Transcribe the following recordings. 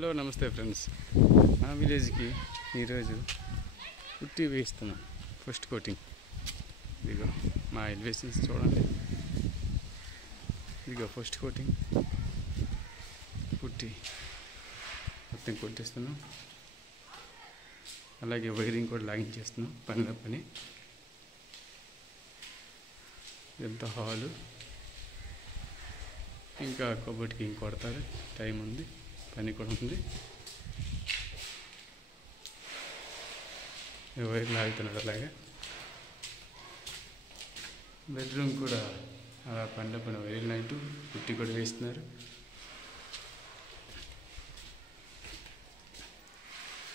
Hello నమస్తే friends. మా విలేజ్కి ఈరోజు పుట్టి వేస్తున్నాం. ఫస్ట్ కోటింగ్ ఇదిగో మా ఎలివేషన్స్ చూడండి. ఇదిగో ఫస్ట్ కోటింగ్ పుట్టి మొత్తం కొట్టేస్తున్నాం. అలాగే వైరింగ్ కూడా లాగించేస్తున్నాం. పని ఇదంతా హాలు. ఇంకా కబోర్డ్కి ఇంక కొడతారు. టైం ఉంది, పని కూడా ఉంది. వైర్ లాగుతున్నాడు. అలాగే బెడ్రూమ్ కూడా అలా పని వైర్ నైట్ పుట్టి కూడా వేస్తున్నారు.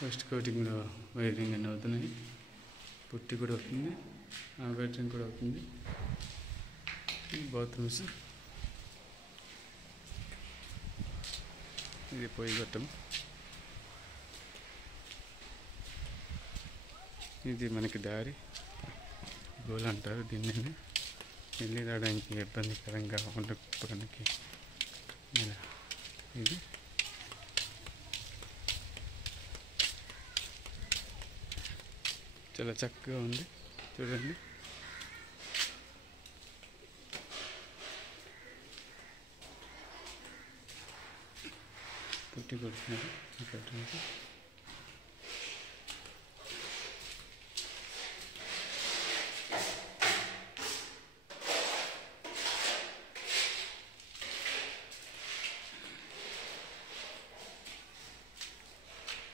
ఫస్ట్ కోటింగ్లో వైరింగ్ అన్నీ అవుతున్నాయి. పుట్టి కూడా అవుతుంది, బెడ్రూమ్ కూడా అవుతుంది. బాత్రూమ్స్, ఇది పొయ్యి గొట్టం. ఇది మనకి దారి, గోల్ అంటారు దీన్ని. వెళ్ళి రావడానికి ఇబ్బందికరంగా ఉండడానికి ఇది చాలా చక్కగా ఉంది. చూడండి, పుట్టి కొడుతున్నారు ఇక్కడ నుంచి.